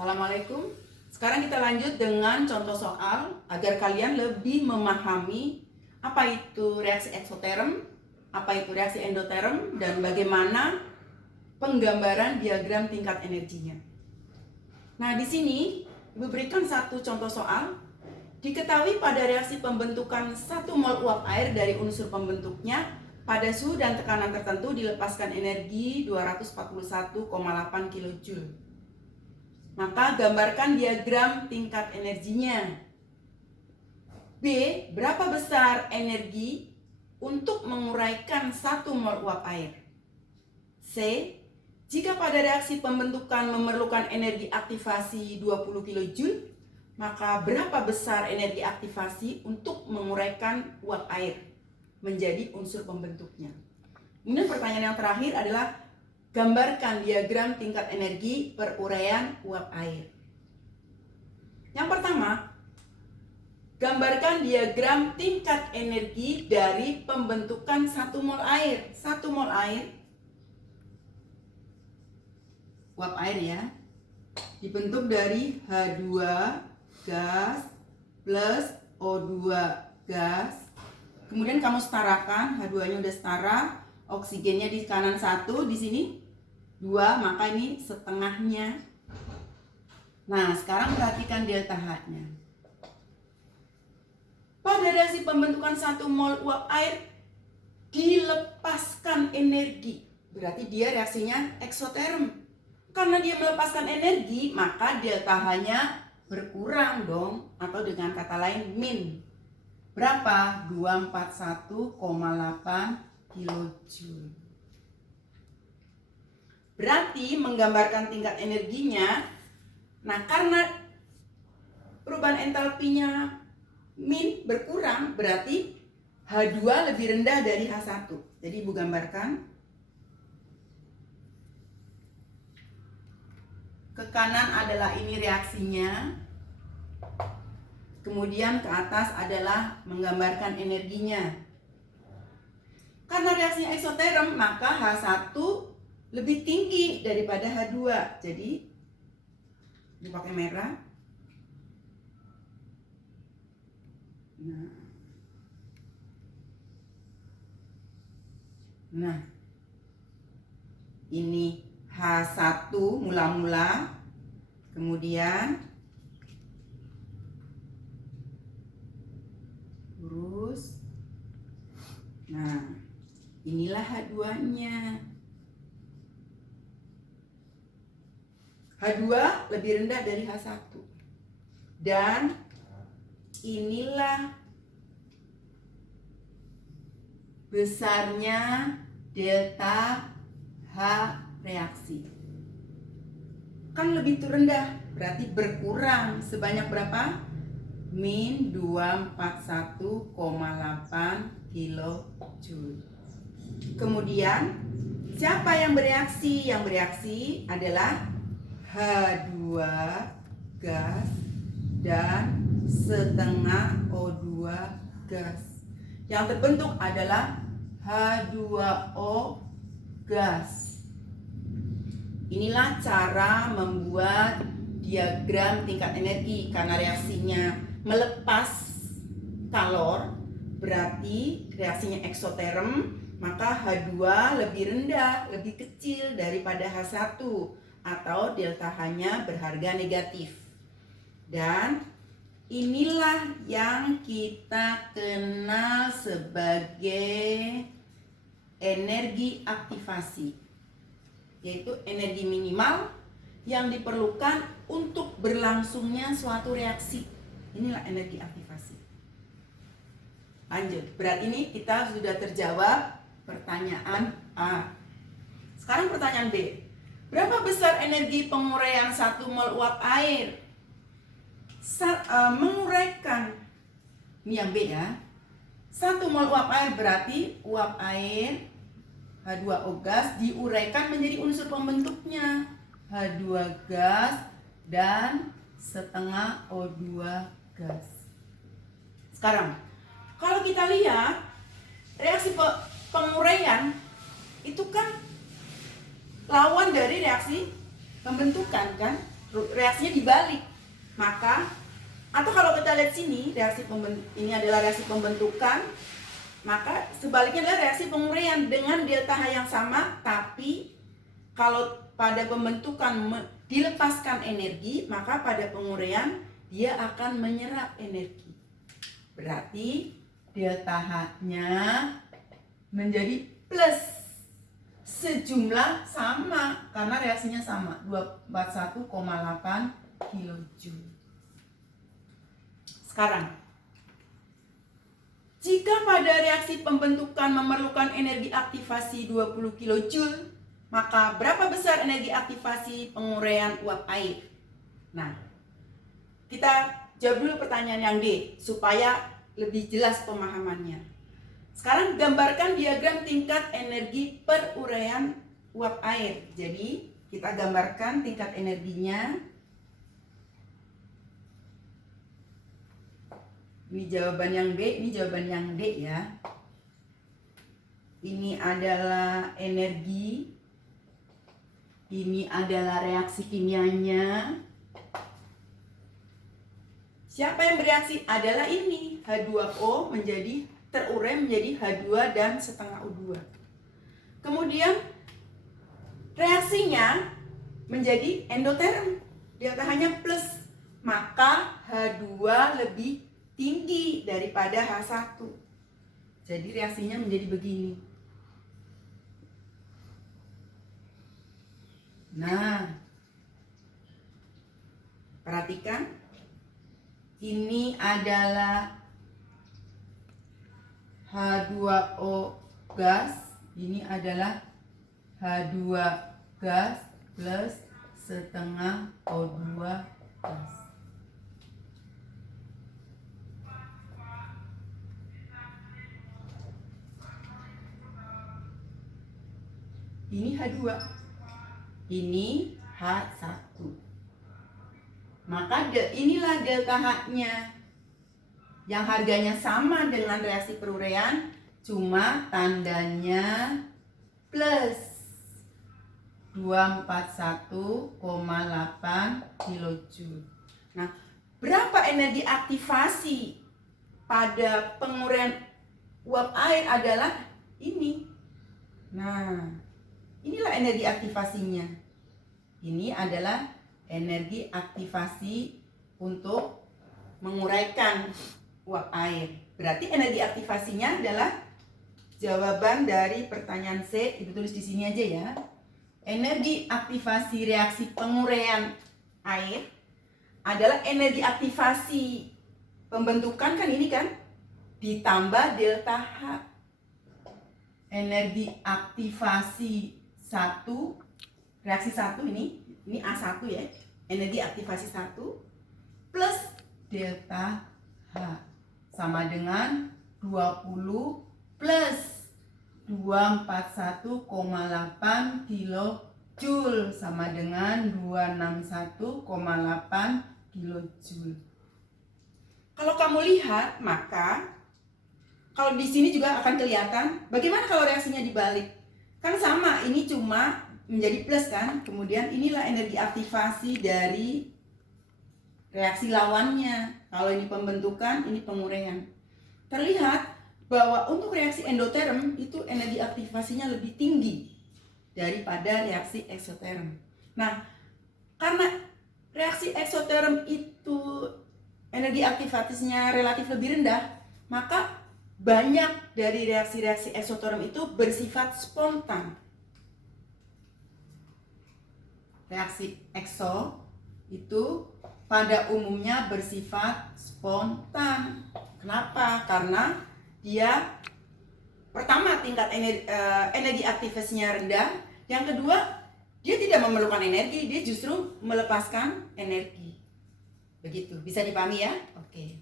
Assalamualaikum. Sekarang kita lanjut dengan contoh soal agar kalian lebih memahami apa itu reaksi eksoterm, apa itu reaksi endoterm, dan bagaimana penggambaran diagram tingkat energinya. Nah, di sini Ibu berikan satu contoh soal. Diketahui pada reaksi pembentukan 1 mol uap air dari unsur pembentuknya pada suhu dan tekanan tertentu dilepaskan energi 241,8 kJ. Maka gambarkan diagram tingkat energinya. B. Berapa besar energi untuk menguraikan 1 mol uap air? C. Jika pada reaksi pembentukan memerlukan energi aktivasi 20 kJ, maka berapa besar energi aktivasi untuk menguraikan uap air menjadi unsur pembentuknya? Kemudian pertanyaan yang terakhir adalah gambarkan diagram tingkat energi peruraian uap air. Yang pertama, gambarkan diagram tingkat energi dari pembentukan 1 mol air. 1 mol air, uap air ya, dibentuk dari H2 gas plus O2 gas. Kemudian kamu setarakan, H2-nya udah setara, oksigennya di kanan 1, di sini 2, maka ini setengahnya. Nah, sekarang perhatikan delta H-nya. Pada reaksi pembentukan 1 mol uap air dilepaskan energi, berarti dia reaksinya eksoterm. Karena dia melepaskan energi, maka delta H-nya berkurang dong, atau dengan kata lain min. Berapa? 241,8 kJ. Berarti menggambarkan tingkat energinya, nah karena perubahan entalpinya min berkurang, berarti H2 lebih rendah dari H1. Jadi Ibu gambarkan. Ke kanan adalah ini reaksinya. Kemudian ke atas adalah menggambarkan energinya. Karena reaksinya eksoterm, maka H1 lebih tinggi daripada H2. Jadi dipakai merah. Nah, ini H1 mula-mula, kemudian lurus. Nah, inilah H2-nya. H2 lebih rendah dari H1. Dan inilah besarnya delta H reaksi. Kan lebih rendah, berarti berkurang sebanyak berapa? Min 241,8 kJ. Kemudian siapa yang bereaksi? Yang bereaksi adalah H2 gas dan setengah O2 gas. Yang terbentuk adalah H2O gas. Inilah cara membuat diagram tingkat energi. Karena reaksinya melepas kalor, berarti reaksinya eksoterm, maka H2 lebih rendah, lebih kecil daripada H1, atau delta H-nya berharga negatif. Dan inilah yang kita kenal sebagai energi aktivasi, yaitu energi minimal yang diperlukan untuk berlangsungnya suatu reaksi. Inilah energi aktivasi. Lanjut, berarti ini kita sudah terjawab pertanyaan A. Sekarang pertanyaan B. Berapa besar energi penguraian 1 mol uap air? Menguraikan, ini yang B ya. 1 mol uap air berarti uap air H2O gas diuraikan menjadi unsur pembentuknya H2 gas dan setengah O2 gas. Sekarang, kalau kita lihat reaksi penguraian itu kan lawan dari reaksi pembentukan kan. reaksinya dibalik. Maka atau kalau kita lihat sini, ini adalah reaksi pembentukan, maka sebaliknya adalah reaksi penguraian dengan delta H yang sama, tapi kalau pada pembentukan dilepaskan energi, maka pada penguraian dia akan menyerap energi. Berarti delta H-nya menjadi plus, sejumlah sama karena reaksinya sama, 241,8 kJ. Sekarang, jika pada reaksi pembentukan memerlukan energi aktivasi 20 kJ, maka berapa besar energi aktivasi penguraian uap air? Nah, kita jawab dulu pertanyaan yang D supaya lebih jelas pemahamannya. Sekarang gambarkan diagram tingkat energi peruraian uap air. Jadi kita gambarkan tingkat energinya. Ini jawaban yang B, ini jawaban yang D ya. Ini adalah energi. Ini adalah reaksi kimianya. Siapa yang bereaksi? Adalah ini, H2O terurai menjadi H2 dan setengah O2. Kemudian reaksinya menjadi endoterm, delta H-nya plus, maka H2 lebih tinggi daripada H1. Jadi reaksinya menjadi begini. Nah, perhatikan, ini adalah H2O gas, ini adalah H2 gas plus setengah O2 gas. Ini H2, ini H1. Maka inilah delta H-nya yang harganya sama dengan reaksi peruraian, cuma tandanya plus, 241,8 kJ. Nah, berapa energi aktivasi pada penguraian uap air adalah ini. Nah, inilah energi aktivasinya. Ini adalah energi aktivasi untuk menguraikan uap air. Berarti energi aktivasinya adalah jawaban dari pertanyaan C, itu tulis di sini aja ya. Energi aktivasi reaksi penguraian air adalah energi aktivasi pembentukan, kan ini kan, ditambah delta H. Energi aktivasi 1, reaksi 1 ini A1 ya. Energi aktivasi 1 plus delta H sama dengan 20 plus 241,8 kilojoule sama dengan 261,8 kilojoule. Kalau kamu lihat, maka kalau di sini juga akan kelihatan bagaimana kalau reaksinya dibalik. Kan sama, ini cuma menjadi plus kan. Kemudian inilah energi aktivasi dari reaksi lawannya. Kalau ini pembentukan, ini penguraian. Terlihat bahwa untuk reaksi endoterm itu energi aktivasinya lebih tinggi daripada reaksi eksoterm. Nah, karena reaksi eksoterm itu energi aktivasinya relatif lebih rendah, maka banyak dari reaksi-reaksi eksoterm itu bersifat spontan. Reaksi ekso itu pada umumnya bersifat spontan. Kenapa? Karena dia pertama tingkat energi aktivasinya rendah, yang kedua dia tidak memerlukan energi, dia justru melepaskan energi. Begitu, bisa dipahami ya? Oke.